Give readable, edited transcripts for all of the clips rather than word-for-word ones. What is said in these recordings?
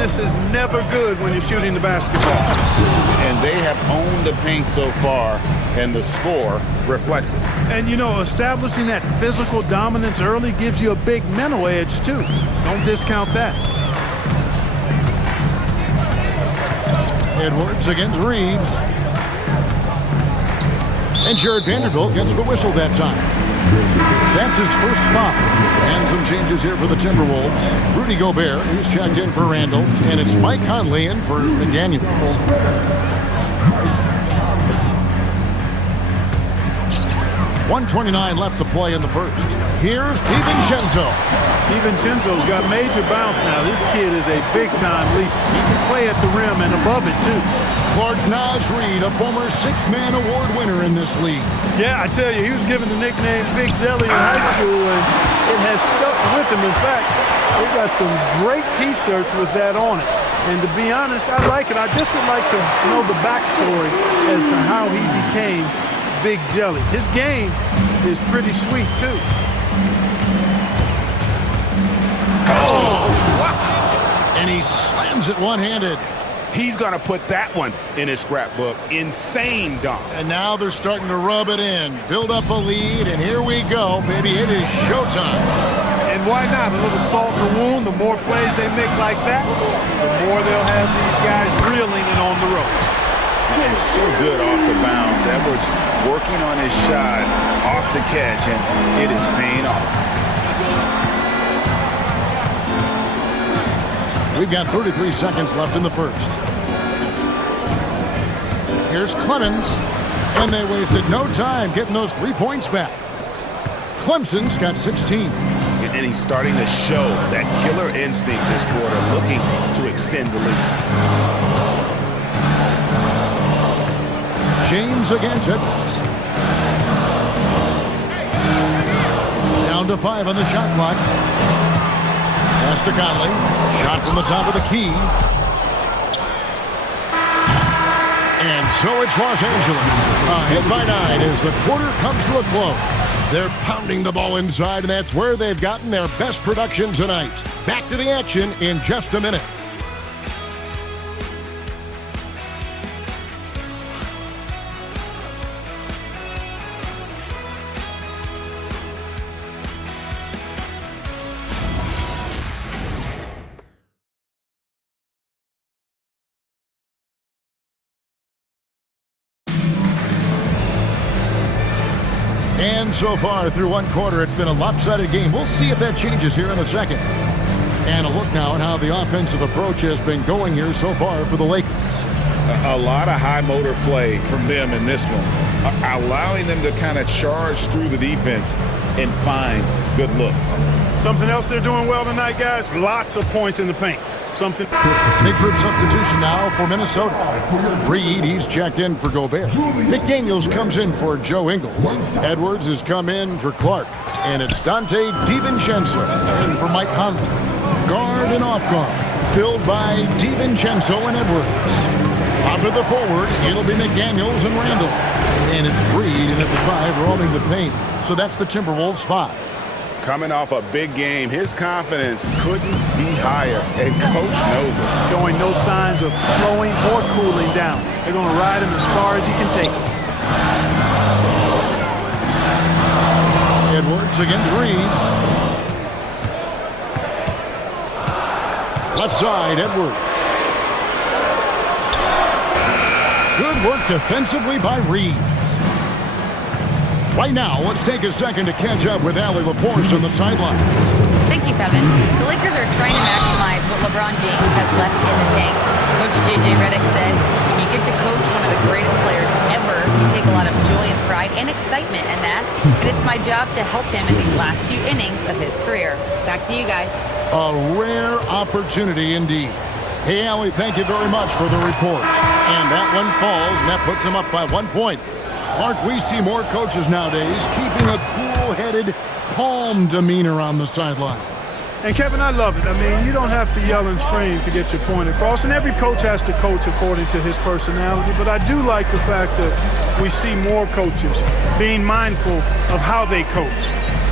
this is never good when you're shooting the basketball. And they have owned the paint so far, and the score reflects it. And, you know, establishing that physical dominance early gives you a big mental edge, too. Don't discount that. Edwards against Reeves. And Jared Vanderbilt gets the whistle that time. That's his first foul. And some changes here for the Timberwolves. Rudy Gobert, he's checked in for Randall. And it's Mike Conley in for McDaniels. 1:29 left to play in the first. Here's DiVincenzo. DiVincenzo's got major bounce now. This kid is a big-time leaper. He can play at the rim and above it, too. Clark Naj Reed, a former six-man award winner in this league. Yeah, I tell you, he was given the nickname Big Jelly in high school, and it has stuck with him. In fact, they got some great T-shirts with that on it. And to be honest, I like it. I just would like to know the backstory as to how he became Big Jelly. His game is pretty sweet, too. Oh, what? And he slams it one-handed. He's going to put that one in his scrapbook. Insane dunk. And now they're starting to rub it in. Build up a lead, and here we go, baby. It is showtime. And why not? A little salt in the wound. The more plays they make like that, the more they'll have these guys reeling and on the ropes. And so good off the bounds. Edwards working on his shot off the catch, and it is paying off. We've got 33 seconds left in the first. Here's Clemens, and they wasted no time getting those 3 points back. Clemson's got 16. And he's starting to show that killer instinct this quarter, looking to extend the lead. James against Edwards. Down to 5 on the shot clock. Pass to Conley. Shot from the top of the key. And so it's Los Angeles. Ahead by 9 as the quarter comes to a close. They're pounding the ball inside, and that's where they've gotten their best production tonight. Back to the action in just a minute. And so far through one quarter, it's been a lopsided game. We'll see if that changes here in the second. And a look now at how the offensive approach has been going here so far for the Lakers. A lot of high motor play from them in this one, allowing them to kind of charge through the defense and find good looks. Something else they're doing well tonight, guys? Lots of points in the paint. Something. Big group substitution now for Minnesota. Reed, he's checked in for Gobert. McDaniels comes in for Joe Ingles. Edwards has come in for Clark. And it's Dante DiVincenzo in for Mike Conley. Guard and off guard, filled by DiVincenzo and Edwards. Top of the forward, it'll be McDaniels and Randall. And it's Reed in at the 5 roaming the paint. So that's the Timberwolves 5. Coming off a big game, his confidence couldn't be higher, and Coach knows it. Showing no signs of slowing or cooling down. They're going to ride him as far as he can take him. Edwards against Reeves. Left side, Edwards. Good work defensively by Reeves. Right now, let's take a second to catch up with Allie LaForce on the sideline. Thank you, Kevin. The Lakers are trying to maximize what LeBron James has left in the tank. Coach J.J. Redick said, when you get to coach one of the greatest players ever, you take a lot of joy and pride and excitement in that. And it's my job to help him in these last few innings of his career. Back to you guys. A rare opportunity indeed. Hey, Allie, thank you very much for the report. And that one falls, and that puts him up by 1 point. Clark, we see more coaches nowadays keeping a cool-headed, calm demeanor on the sidelines. And, Kevin, I love it. I mean, you don't have to yell and scream to get your point across, and every coach has to coach according to his personality, but I do like the fact that we see more coaches being mindful of how they coach.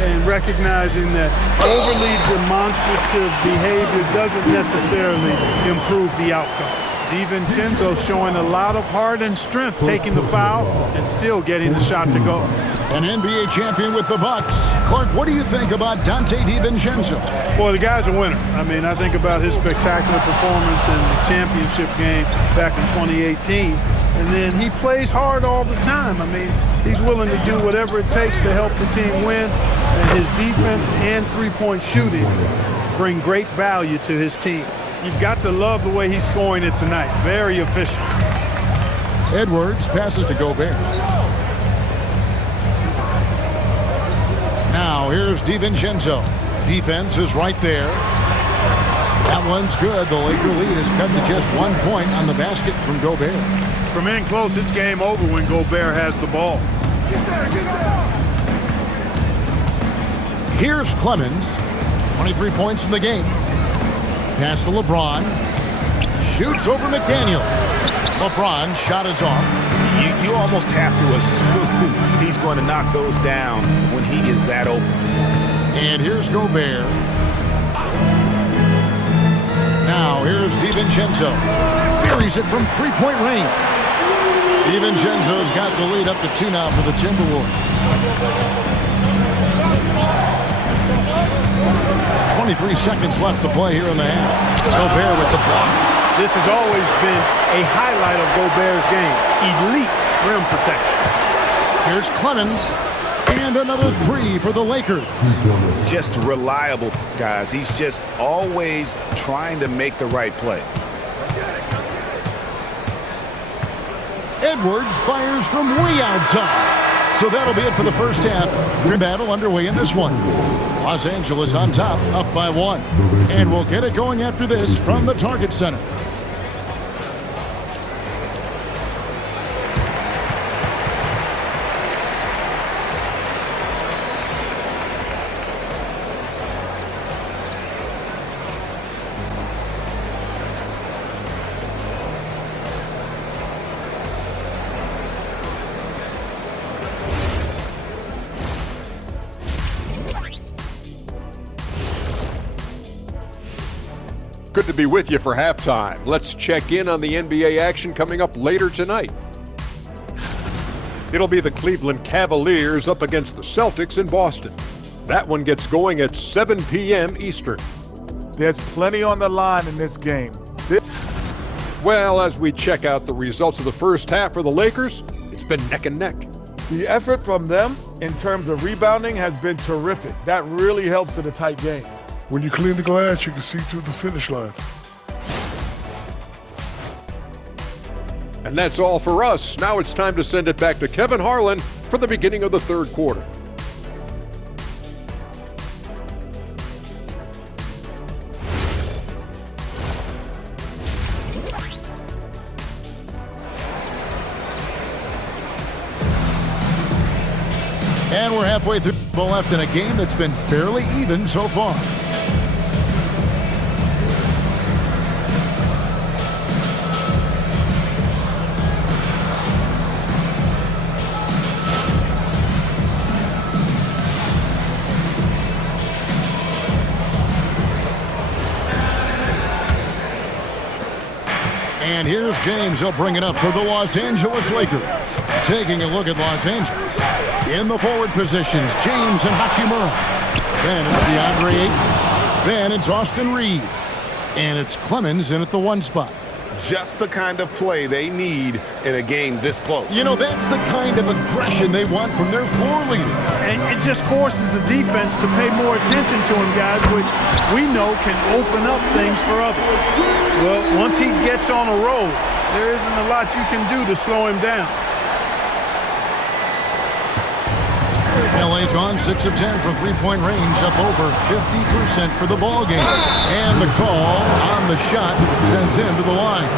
and recognizing that overly demonstrative behavior doesn't necessarily improve the outcome. DiVincenzo showing a lot of heart and strength, taking the foul and still getting the shot to go. An NBA champion with the Bucks. Clark, what do you think about Dante DiVincenzo? Boy, the guy's a winner. I mean, I think about his spectacular performance in the championship game back in 2018. And then he plays hard all the time. I mean, he's willing to do whatever it takes to help the team win. And his defense and three-point shooting bring great value to his team. You've got to love the way he's scoring it tonight. Very efficient. Edwards passes to Gobert. Now here's DiVincenzo. Defense is right there. That one's good. The Laker lead is cut to just 1 point on the basket from Gobert. From in close, it's game over when Gobert has the ball. Here's Clemens. 23 points in the game. Pass to LeBron. Shoots over McDaniel. LeBron shot is off. You almost have to assume he's going to knock those down when he is that open. And here's Gobert. Now here's DiVincenzo. Buries it from three-point range. DiVincenzo's got the lead up to 2 now for the Timberwolves. 23 seconds left to play here in the half. Gobert with the block. This has always been a highlight of Gobert's game. Elite rim protection. Here's Clemens. And another 3 for the Lakers. Just reliable, guys. He's just always trying to make the right play. Edwards fires from way outside. So that'll be it for the first half. Good battle underway in this one. Los Angeles on top, up by 1. And we'll get it going after this from the Target Center. Good to be with you for halftime. Let's check in on the NBA action coming up later tonight. It'll be the Cleveland Cavaliers up against the Celtics in Boston. That one gets going at 7 p.m. Eastern. There's plenty on the line in this game. Well, as we check out the results of the first half for the Lakers, it's been neck and neck. The effort from them in terms of rebounding has been terrific. That really helps in a tight game. When you clean the glass, you can see through the finish line. And that's all for us. Now it's time to send it back to Kevin Harlan for the beginning of the third quarter. And we're halfway through the ball left in a game that's been fairly even so far. And here's James. He'll bring it up for the Los Angeles Lakers. Taking a look at Los Angeles. In the forward positions, James and Hachimura. Then it's DeAndre Ayton. Then it's Austin Reeves. And it's Clemens in at the 1 spot. Just the kind of play they need in a game this close. You know, that's the kind of aggression they want from their floor leader. And it just forces the defense to pay more attention to him, guys, which we know can open up things for others. Well, once he gets on a roll, there isn't a lot you can do to slow him down. LA's on 6 of 10 from three-point range, up over 50% for the ball game. And the call on the shot that sends him to the line.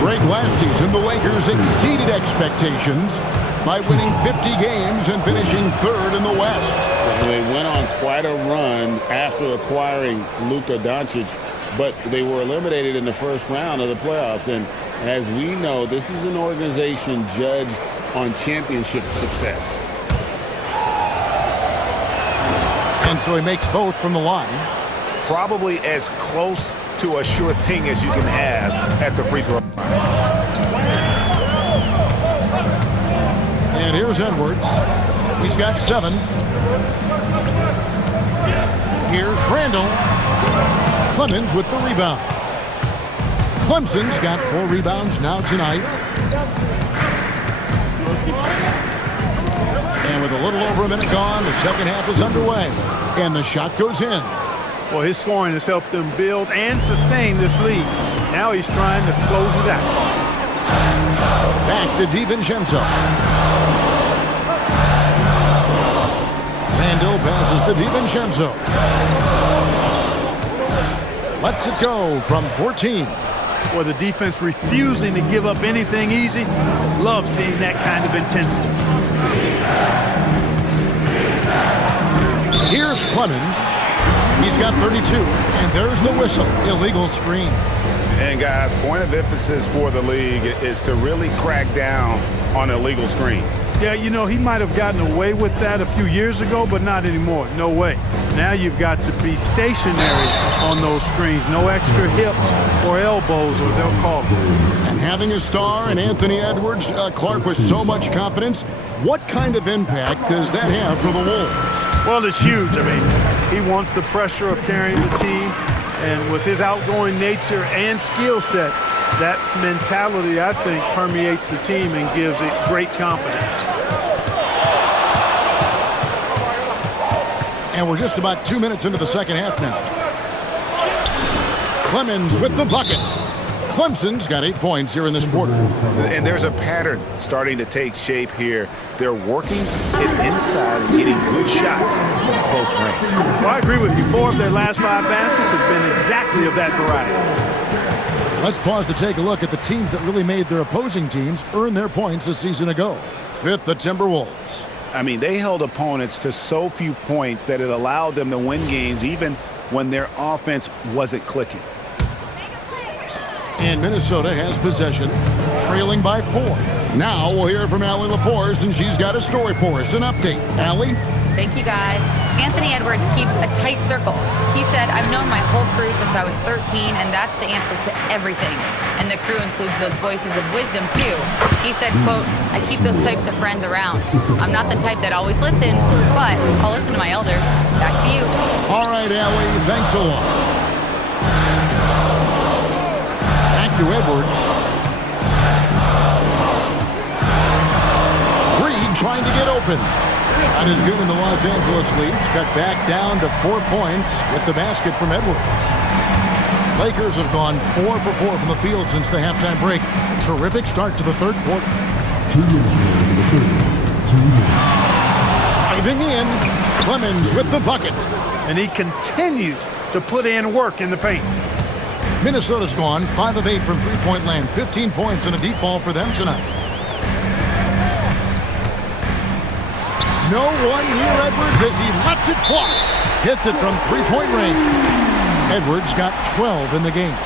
Great last season, the Lakers exceeded expectations by winning 50 games and finishing 3rd in the West. They went on quite a run after acquiring Luka Doncic, but they were eliminated in the first round of the playoffs. And as we know, this is an organization judged on championship success. And so he makes both from the line. Probably as close to a sure thing as you can have at the free throw line. And here's Edwards. He's got 7. Here's Randall. Clemens with the rebound. Clemson's got 4 rebounds now tonight. And with a little over a minute gone, the second half is underway. And the shot goes in. Well, his scoring has helped them build and sustain this lead. Now he's trying to close it out. Back to DiVincenzo. Randall passes to DiVincenzo. Lets it go from 14. Well, the defense refusing to give up anything easy. Love seeing that kind of intensity. Here's Clemens. He's got 32, and there's the whistle. Illegal screen. And guys, point of emphasis for the league is to really crack down on illegal screens. Yeah, you know, he might have gotten away with that a few years ago, but not anymore. No way. Now you've got to be stationary on those screens. No extra hips or elbows, or they'll call it. And having a star in Anthony Edwards, Clark, with so much confidence, what kind of impact does that have for the Wolves? Well, it's huge. I mean, he wants the pressure of carrying the team, and with his outgoing nature and skill set, that mentality, I think, permeates the team and gives it great confidence. And we're just about 2 minutes into the second half now. Clemens with the bucket. Clemson's got 8 points here in this quarter. And there's a pattern starting to take shape here. They're working it inside and getting good shots from close range. Well, I agree with you. 4 of their last 5 baskets have been exactly of that variety. Let's pause to take a look at the teams that really made their opposing teams earn their points a season ago. 5th, the Timberwolves. I mean, they held opponents to so few points that it allowed them to win games even when their offense wasn't clicking. And Minnesota has possession, trailing by 4. Now we'll hear from Allie LaForce, and she's got a story for us. An update. Allie? Thank you, guys. Anthony Edwards keeps a tight circle. He said, I've known my whole crew since I was 13, and that's the answer to everything. And the crew includes those voices of wisdom, too. He said, quote, I keep those types of friends around. I'm not the type that always listens, but I'll listen to my elders. Back to you. All right, Allie, thanks a lot. Back to Edwards. Reed trying to get open. Shot is good in the Los Angeles leads. Cut back down to 4 points with the basket from Edwards. Lakers have gone 4 for 4 from the field since the halftime break. Terrific start to the third quarter. Driving in, Clemens with the bucket. And he continues to put in work in the paint. Minnesota's gone 5 of 8 from three-point land. 15 points and a deep ball for them tonight. No one near Edwards as he lets it fly. Hits it from three-point range. Edwards got 12 in the game.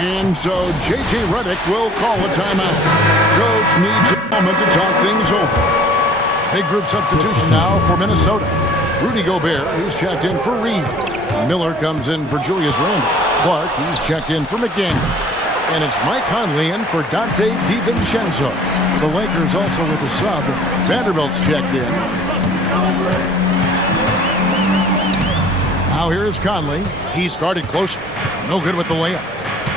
And so J.J. Redick will call a timeout. Coach needs a moment to talk things over. Big group substitution now for Minnesota. Rudy Gobert, who's checked in for Reed. Miller comes in for Julius Randle. Clark, he's checked in for McDaniel. And it's Mike Conley in for Dante DiVincenzo. The Lakers also with a sub. Vanderbilt's checked in. Now here's Conley. He's guarded closer. No good with the layup.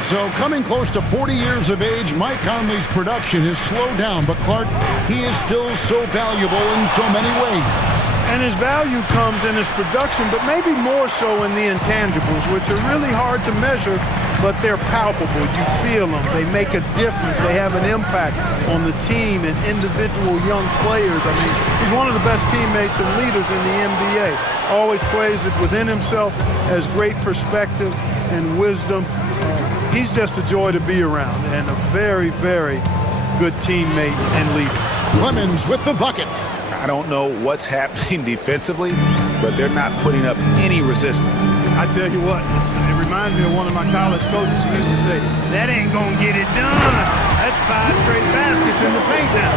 So coming close to 40 years of age, Mike Conley's production has slowed down. But Clark, he is still so valuable in so many ways. And his value comes in his production, but maybe more so in the intangibles, which are really hard to measure, but they're palpable. You feel them. They make a difference. They have an impact on the team and individual young players. I mean, he's one of the best teammates and leaders in the NBA. Always plays it within himself, has great perspective and wisdom. He's just a joy to be around and a very, very good teammate and leader. Clemens with the bucket. I don't know what's happening defensively, but they're not putting up any resistance. I tell you what, it reminds me of one of my college coaches who used to say, that ain't gonna get it done. That's 5 straight baskets in the paint now.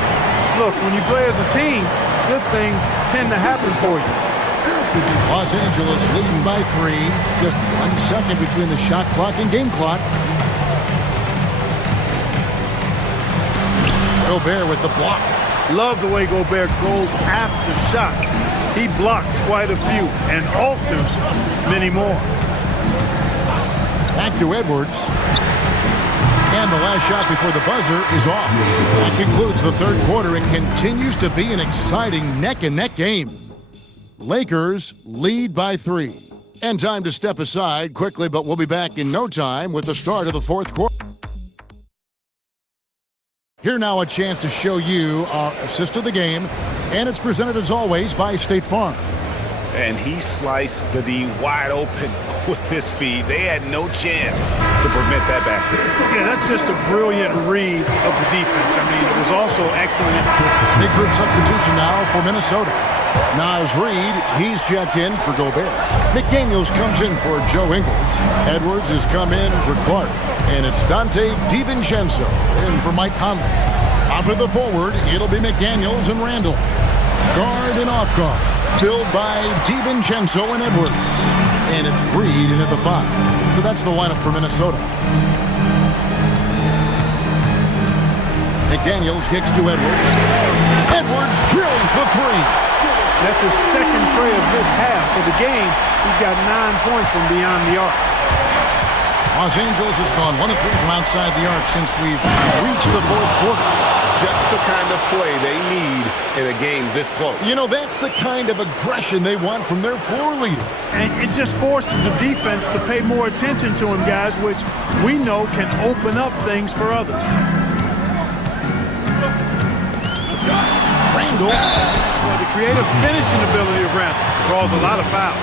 Look, when you play as a team, good things tend to happen for you. Los Angeles leading by 3. Just 1 second between the shot clock and game clock. Gobert with the block. Love the way Gobert goes after shots. He blocks quite a few and alters many more. Back to Edwards. And the last shot before the buzzer is off. That concludes the third quarter. It continues to be an exciting neck-and-neck game. Lakers lead by 3. And time to step aside quickly, but we'll be back in no time with the start of the fourth quarter. Here now a chance to show you our assist of the game, and it's presented as always by State Farm. And he sliced the D wide open with his feet. They had no chance to prevent that basket. Yeah, that's just a brilliant read of the defense. I mean, it was also excellent. Big group substitution now for Minnesota. Nas Reed, he's checked in for Gobert. McDaniels comes in for Joe Ingles. Edwards has come in for Clark. And it's Dante DiVincenzo in for Mike Conley. Top of the forward, it'll be McDaniels and Randall. Guard and off guard, filled by DiVincenzo and Edwards. And it's Reed in at the 5. So that's the lineup for Minnesota. McDaniels kicks to Edwards. Edwards drills the 3. That's his second tray of this half. For the game, he's got 9 points from beyond the arc. Los Angeles has gone 1 of 3 from outside the arc since we've reached the fourth quarter. Just the kind of play they need in a game this close. You know, that's the kind of aggression they want from their floor leader. And it just forces the defense to pay more attention to him, guys, which we know can open up things for others. Randall. Well, the creative finishing ability of Randall draws a lot of fouls.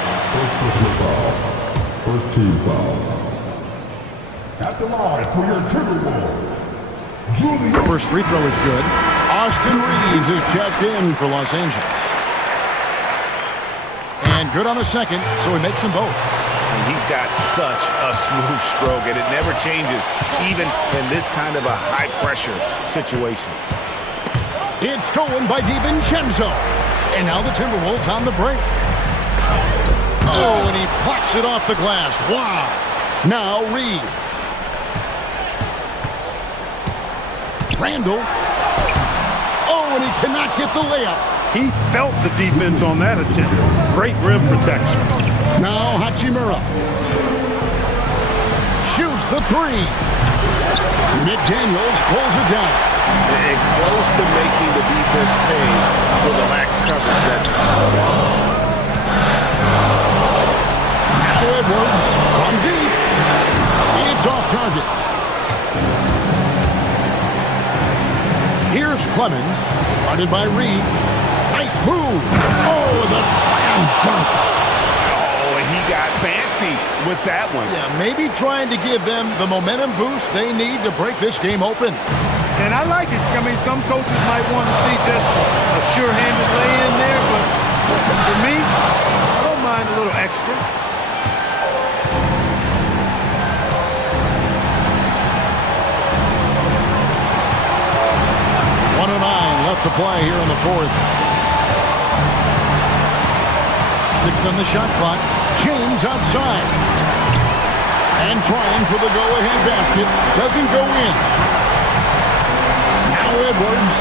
First team foul. At the line for your Timberwolves. The first free throw is good. Austin Reeves is checked in for Los Angeles. And good on the second, so he makes them both. And he's got such a smooth stroke, and it never changes, even in this kind of a high-pressure situation. It's stolen by DiVincenzo. And now the Timberwolves on the break. Oh, and he plucks it off the glass. Wow. Now Reed. Randall. Oh, and he cannot get the layup. He felt the defense on that attempt. Great rim protection. Now Hachimura. Shoots the 3. McDaniels pulls it down. And close to making the defense pay for the lax coverage. Now Edwards from deep. It's off target. Here's Clemens, guarded by Reed. Nice move. Oh, the slam dunk. Oh, he got fancy with that one. Yeah, maybe trying to give them the momentum boost they need to break this game open. And I like it. I mean, some coaches might want to see just a sure-handed lay-in there, but for me, I don't mind a little extra. Left to play here in the fourth. 6 on the shot clock. James outside. And trying for the go-ahead basket. Doesn't go in. Now Edwards.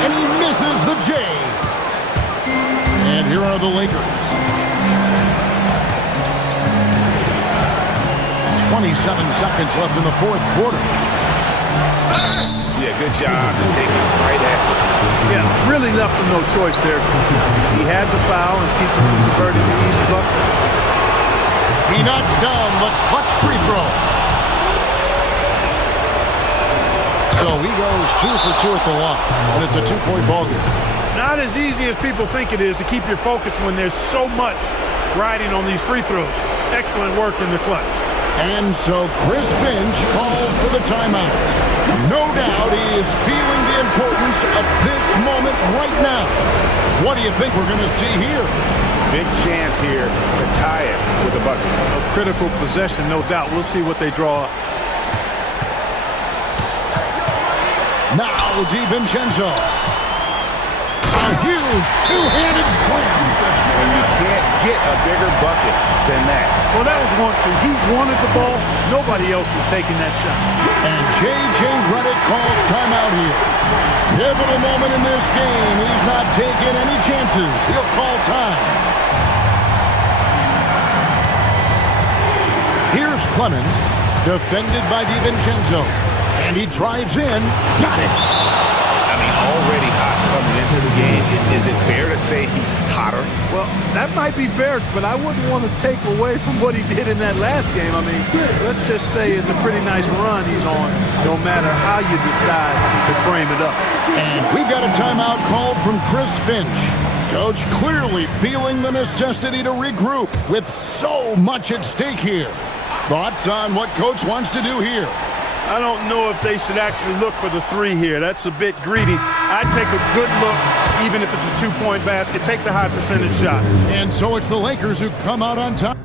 And he misses the J. And here are the Lakers. 27 seconds left in the fourth quarter. Yeah, good job to take it right at it. Yeah, really left him no choice there. He had the foul and keep him from converting the easy bucket. He knocks down the clutch free throw. So he goes 2 for 2 at the line, and it's a 2-point ball game. Not as easy as people think it is to keep your focus when there's so much riding on these free throws. Excellent work in the clutch. And so Chris Finch calls for the timeout. No doubt he is feeling the importance of this moment right now. What do you think we're going to see here? Big chance here to tie it with a bucket. A critical possession, no doubt. We'll see what they draw up. Now DiVincenzo. A huge two-handed slam. And you can't get a bigger bucket than that. Well, that was 1-2. He wanted the ball. Nobody else was taking that shot. And J.J. Redick calls timeout here. Pivotal moment in this game. He's not taking any chances. He'll call time. Here's Clemens, defended by DiVincenzo. And he drives in. Got it. I mean, already hot coming into the game. Is it fair to say he's hotter? Well, that might be fair, but I wouldn't want to take away from what he did in that last game. I mean, let's just say it's a pretty nice run he's on, no matter how you decide to frame it up. And we got a timeout called from Chris Finch. Coach clearly feeling the necessity to regroup with so much at stake here. Thoughts on what Coach wants to do here? I don't know if they should actually look for the three here. That's a bit greedy. I'd take a good look, even if it's a two-point basket. Take the high percentage shot. And so it's the Lakers who come out on top.